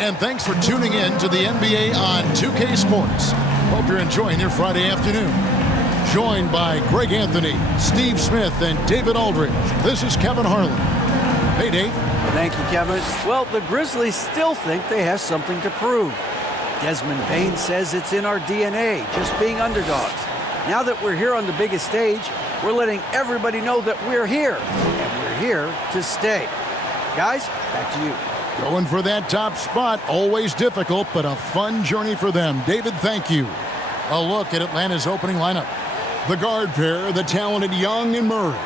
And thanks for tuning in to the NBA on 2K Sports. Hope you're enjoying your Friday afternoon. Joined by Greg Anthony, Steve Smith, and David Aldridge, this is Kevin Harlan. Hey, Dave. Thank you, Kevin. Well, the Grizzlies still think they have something to prove. Desmond Bane says it's in our DNA, just being underdogs. Now that we're here on the biggest stage, we're letting everybody know that we're here, and we're here to stay. Guys, back to you. Going for that top spot, always difficult, but a fun journey for them. David, thank you. A look at Atlanta's opening lineup. The guard pair, the talented Young and Murray.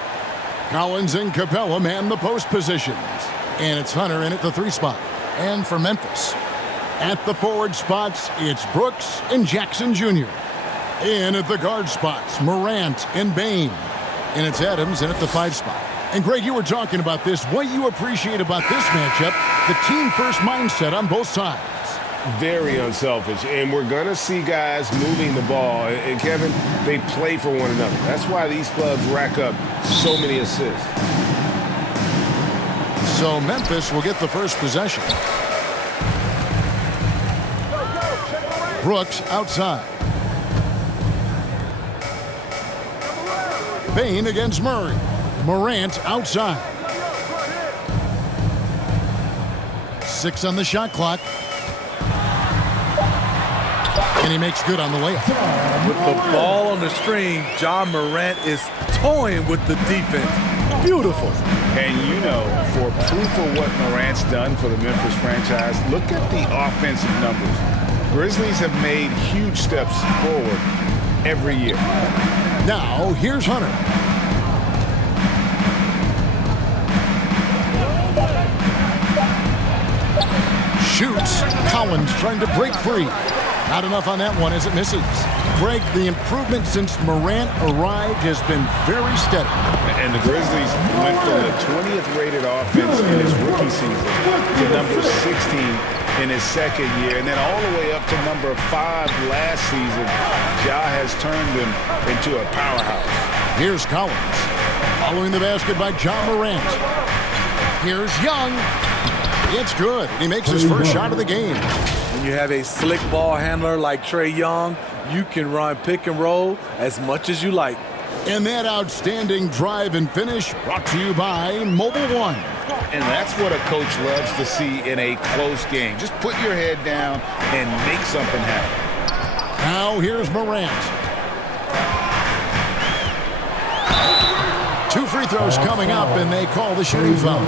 Collins and Capella man the post positions. And it's Hunter in at the 3 spot. And for Memphis, at the forward spots, it's Brooks and Jackson Jr. In at the guard spots, Morant and Bane. And it's Adams in at the 5 spot. And Greg, you were talking about this. What you appreciate about this matchup, the team-first mindset on both sides. Very unselfish, and we're going to see guys moving the ball. And Kevin, they play for one another. That's why these clubs rack up so many assists. So Memphis will get the first possession. Brooks outside. Bane against Murray. Morant outside. 6 on the shot clock. And he makes good on the layup. With the ball on the string, John Morant is toying with the defense. Beautiful. And you know, for proof of what Morant's done for the Memphis franchise, look at the offensive numbers. Grizzlies have made huge steps forward every year. Now, here's Hunter. Shoots. Collins trying to break free. Not enough on that one as it misses. Greg, the improvement since Morant arrived has been very steady. And the Grizzlies went from the 20th rated offense in his rookie season to number 16 in his second year, and then all the way up to number 5 last season. Ja has turned him into a powerhouse. Here's Collins. Following the basket by John Morant. Here's Young. It's good. He makes his first shot of the game. When you have a slick ball handler like Trae Young, you can run pick and roll as much as you like. And that outstanding drive and finish brought to you by Mobile One. And that's what a coach loves to see in a close game. Just put your head down and make something happen. Now here's Morant. 2 free throws coming up, and they call the shooting foul.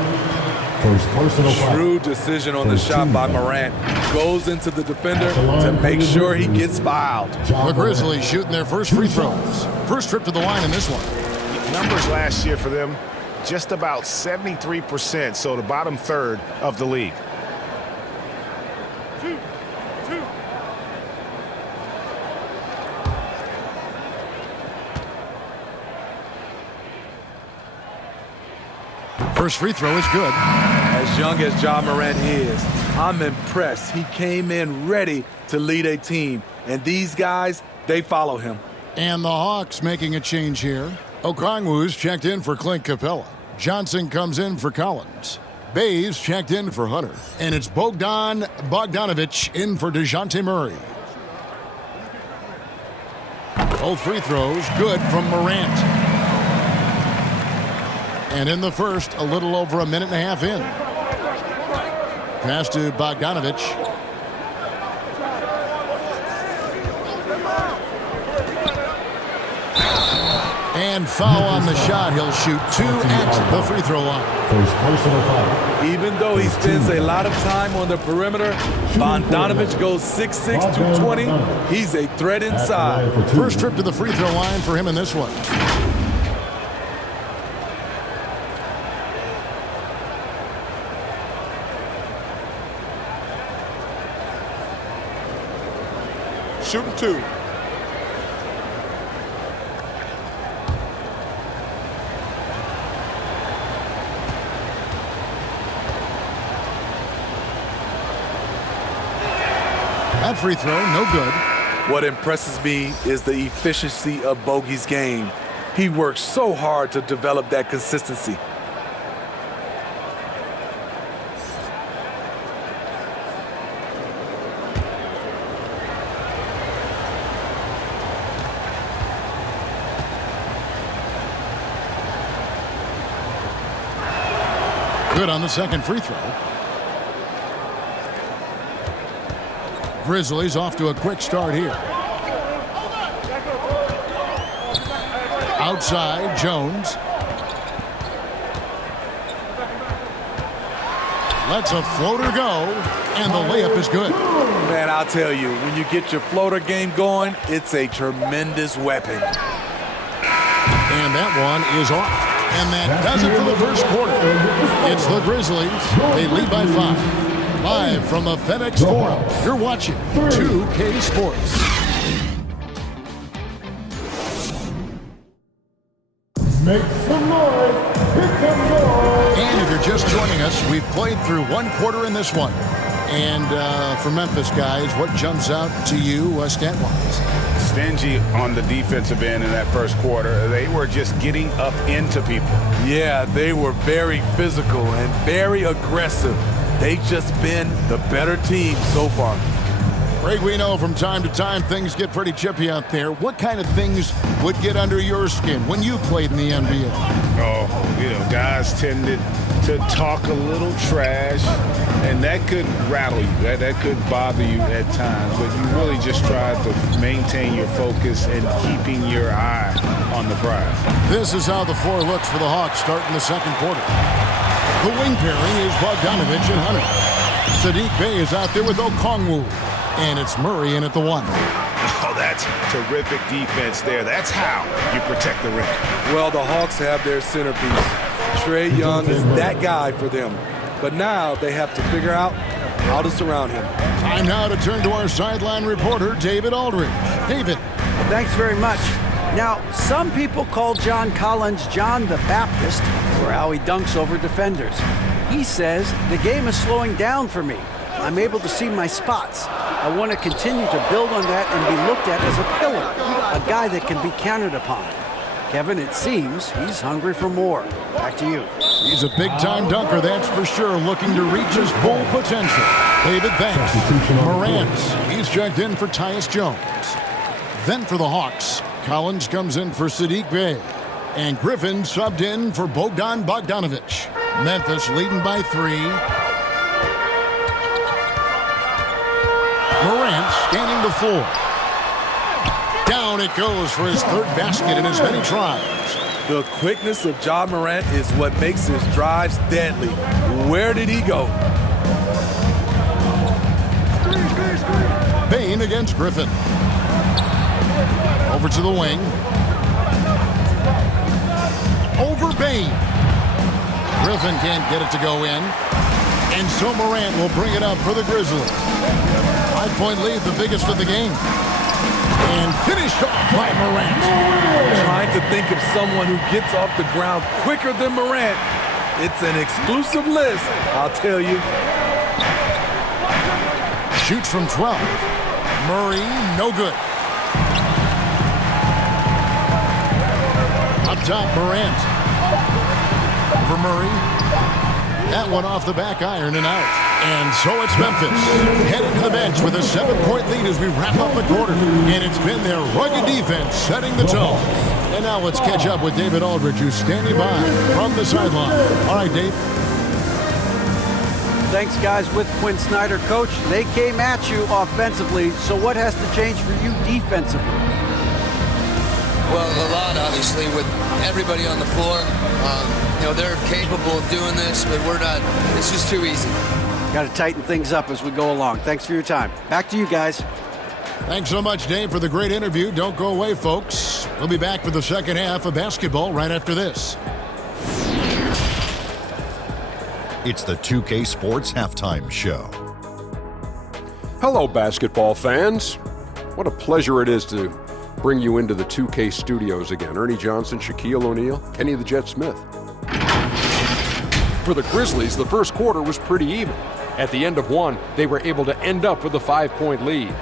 Shrewd decision on the shot by Morant. Goes into the defender to make sure he gets fouled. The Grizzlies shooting their first free throws. First trip to the line in this one. Numbers last year for them, just about 73%, so the bottom third of the league. First free throw is good. As young as John Morant is, I'm impressed. He came in ready to lead a team, and these guys, they follow him. And the Hawks making a change here. Okongwu's checked in for Clint Capella. Johnson comes in for Collins. Bays checked in for Hunter. And it's Bogdanovic in for DeJounte Murray. Both free throws good from Morant. And in the first, a little over a minute and a half in. Pass to Bogdanovic. And foul on the shot. He'll shoot 2 at the free throw line. Even though he spends a lot of time on the perimeter, Bogdanovic goes 6'6", 220. He's a threat inside. First trip to the free throw line for him in this one. Shooting 2. That free throw, no good. What impresses me is the efficiency of Bogey's game. He works so hard to develop that consistency. Good on the second free throw. Grizzlies off to a quick start here. Outside, Jones. Lets a floater go, and the layup is good. Man, I'll tell you, when you get your floater game going, it's a tremendous weapon. And that one is off. And that does it for the first quarter. It's the Grizzlies. They lead by 5. Live from the FedEx Forum, you're watching 2K Sports. Make some noise. Here comes noise. And if you're just joining us, we've played through one quarter in this one. And for Memphis guys, what jumps out to you stat-wise? Stingy on the defensive end in that first quarter. They were just getting up into people. Yeah, they were very physical and very aggressive. They've just been the better team so far. Greg, we know from time to time things get pretty chippy out there. What kind of things would get under your skin when you played in the NBA? Oh, guys tended to talk a little trash, and that could rattle you. That could bother you at times, but you really just try to maintain your focus and keeping your eye on the prize. This is how the floor looks for the Hawks starting the second quarter. The wing pairing is Bogdanovich and Hunter. Sadiq Bey is out there with Okongwu. And it's Murray in at the 1. Oh, that's terrific defense there. That's how you protect the rim. Well, the Hawks have their centerpiece. Trae Young is that guy for them. But now they have to figure out how to surround him. Time now to turn to our sideline reporter, David Aldridge. David. Thanks very much. Now, some people call John Collins John the Baptist for how he dunks over defenders. He says the game is slowing down for me. I'm able to see my spots. I want to continue to build on that and be looked at as a pillar, a guy that can be counted upon. Kevin, it seems he's hungry for more. Back to you. He's a big-time dunker, that's for sure, looking to reach his full potential. David, thanks. Morant, he's checked in for Tyus Jones. Then for the Hawks, Collins comes in for Sadiq Bey. And Griffin subbed in for Bogdanovich. Memphis leading by 3. Morant scanning the floor. Down it goes for his third basket in as many tries. The quickness of Ja Morant is what makes his drives deadly. Where did he go? Bain against Griffin. Over to the wing. Over Bain. Griffin can't get it to go in. And so Morant will bring it up for the Grizzlies. 5-point lead, the biggest of the game. And finished off by Morant. I'm trying to think of someone who gets off the ground quicker than Morant. It's an exclusive list, I'll tell you. Shoots from 12. Murray, no good. Up top, Morant. Over Murray. That one off the back iron and out. And so it's Memphis heading to the bench with a 7-point lead as we wrap up the quarter. And it's been their rugged defense setting the tone. And now let's catch up with David Aldridge, who's standing by from the sideline. All right, Dave. Thanks, guys. With Quinn Snyder, coach, they came at you offensively. So what has to change for you defensively? Well, a lot, obviously, with everybody on the floor. They're capable of doing this, but we're not. It's just too easy. Got to tighten things up as we go along. Thanks for your time. Back to you guys. Thanks so much, Dave, for the great interview. Don't go away, folks. We'll be back for the second half of basketball right after this. It's the 2K Sports Halftime Show. Hello, basketball fans. What a pleasure it is to bring you into the 2K studios again. Ernie Johnson, Shaquille O'Neal, Kenny the Jet Smith. For the Grizzlies, the first quarter was pretty even. At the end of one, they were able to end up with a 5-point lead.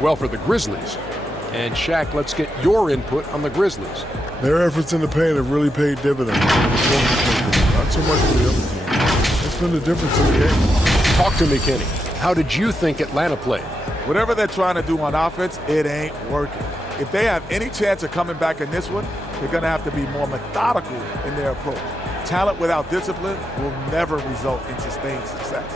Well, for the Grizzlies. And Shaq, let's get your input on the Grizzlies. Their efforts in the paint have really paid dividends. Not so much for the other team. It's been the difference in the game. Talk to me, Kenny. How did you think Atlanta played? Whatever they're trying to do on offense, it ain't working. If they have any chance of coming back in this one, they're going to have to be more methodical in their approach. Talent without discipline will never result in sustained success.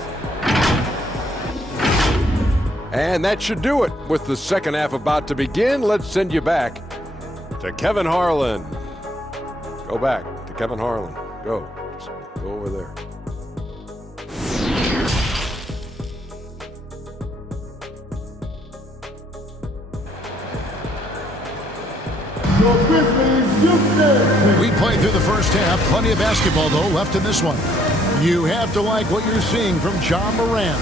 And that should do it. With the second half about to begin, let's send you back to Kevin Harlan. Go back to Kevin Harlan. Go. Just go over there. We played through the first half. Plenty of basketball, though, left in this one. You have to like what you're seeing from John Morant.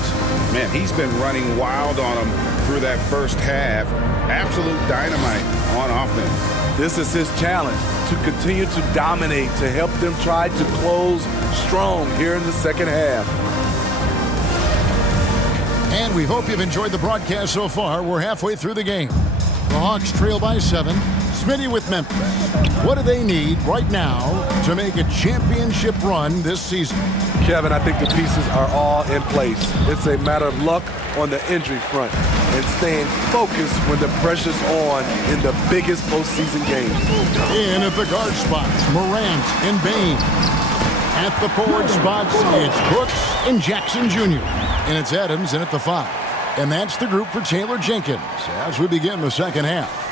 Man, he's been running wild on them through that first half. Absolute dynamite on offense. This is his challenge, to continue to dominate, to help them try to close strong here in the second half. And we hope you've enjoyed the broadcast so far. We're halfway through the game. The Hawks trail by 7. Smitty with Memphis. What do they need right now to make a championship run this season? Kevin, I think the pieces are all in place. It's a matter of luck on the injury front and staying focused when the pressure's on in the biggest postseason games. In at the guard spots, Morant and Bain. At the forward spots, it's Brooks and Jackson Jr. And it's Adams in at the 5. And that's the group for Taylor Jenkins as we begin the second half.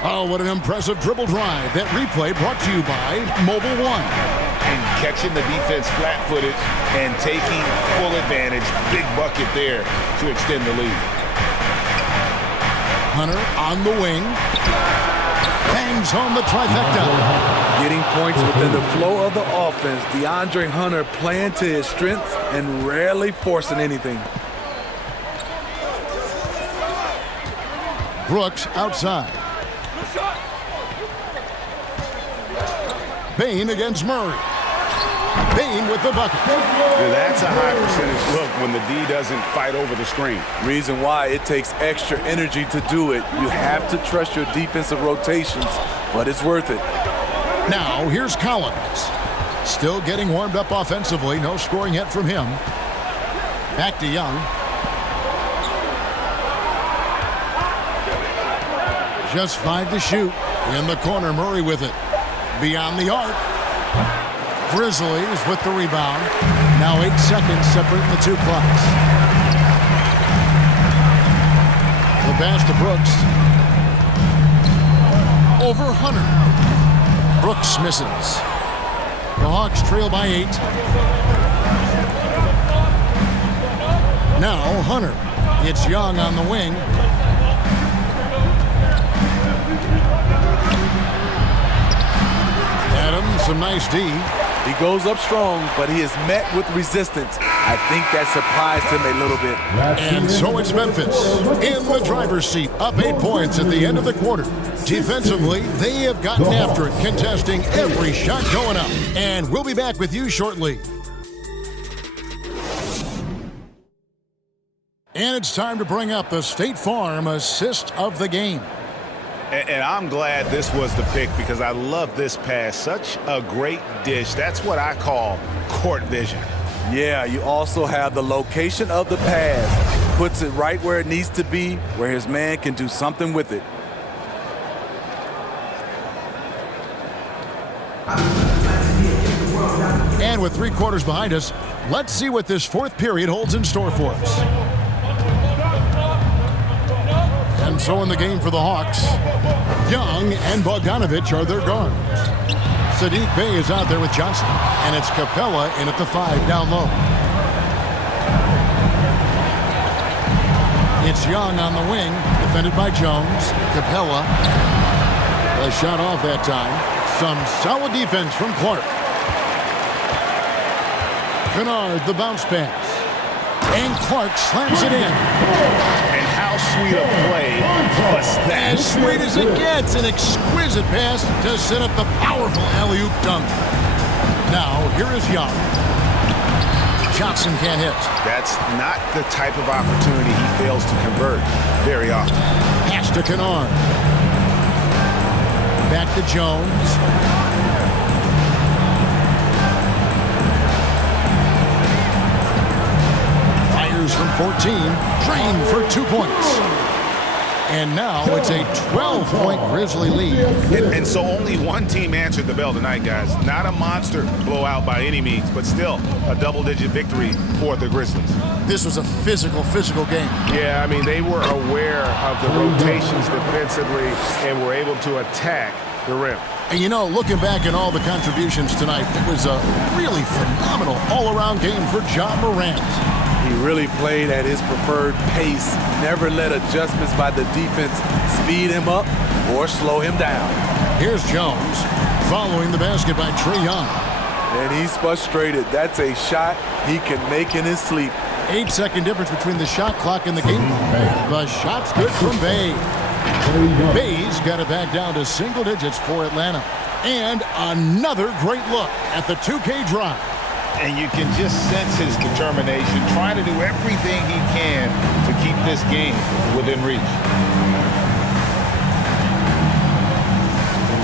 Oh, what an impressive dribble drive. That replay brought to you by Mobile One. And catching the defense flat-footed and taking full advantage. Big bucket there to extend the lead. Hunter on the wing. Bangs home the trifecta. Getting points within the flow of the offense. DeAndre Hunter playing to his strengths and rarely forcing anything. Brooks outside. Bain against Murray. Bain with the bucket. Yeah, that's a high percentage look when the D doesn't fight over the screen. Reason why it takes extra energy to do it. You have to trust your defensive rotations, but it's worth it. Now here's Collins. Still getting warmed up offensively. No scoring yet from him. Back to Young. Just 5 to shoot. In the corner, Murray with it. Beyond the arc. Grizzlies with the rebound. Now 8 seconds separating the two clocks. The pass to Brooks. Over Hunter. Brooks misses. The Hawks trail by 8. Now Hunter. It's Young on the wing. Adams, some nice D. He goes up strong, but he is met with resistance. I think that surprised him a little bit. And so it's Memphis in the driver's seat, up 8 points at the end of the quarter. Defensively, they have gotten after it, contesting every shot going up. And we'll be back with you shortly. And it's time to bring up the State Farm assist of the game. And I'm glad this was the pick because I love this pass. Such a great dish. That's what I call court vision. Yeah, you also have the location of the pass. Puts it right where it needs to be, where his man can do something with it. And with 3 quarters behind us, let's see what this 4th period holds in store for us. And so in the game for the Hawks, Young and Bogdanovich are their guards. Sadiq Bey is out there with Johnson, and it's Capella in at the 5 down low. It's Young on the wing, defended by Jones. Capella, a shot off that time. Some solid defense from Clark. Kennard, the bounce pass. And Clark slams it in. And how sweet a play was that? As sweet as it gets, an exquisite pass to set up the powerful alley-oop dunk. Now, here is Young. Johnson can't hit. That's not the type of opportunity he fails to convert very often. Pass to Kennard. Back to Jones. Fires from 14. Drained for 2 points. And now it's a 12-point Grizzly lead. And so only one team answered the bell tonight, guys. Not a monster blowout by any means, but still a double-digit victory for the Grizzlies. This was a physical game. Yeah, I mean, they were aware of the rotations defensively and were able to attack the rim. And you know, looking back at all the contributions tonight, it was a really phenomenal all-around game for Ja Morant. He really played at his preferred pace, never let adjustments by the defense speed him up or slow him down. Here's Jones following the basket by Trae Young. And he's frustrated. That's a shot he can make in his sleep. 8-second difference between the shot clock and the game. The shot's good from Bay. Bay's got it back down to single digits for Atlanta. And another great look at the 2K drive. And you can just sense his determination, trying to do everything he can to keep this game within reach.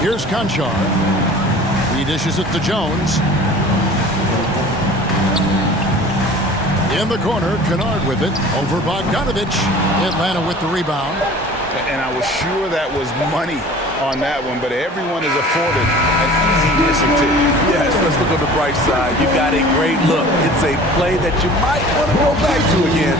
Here's Conchar. He dishes it to Jones. In the corner, Kennard with it. Over Bogdanovich. Atlanta with the rebound. And I was sure that was money on that one, but everyone is afforded an easy miss or two. Yes, let's look on the bright side. You got a great look. It's a play that you might want to go back to again.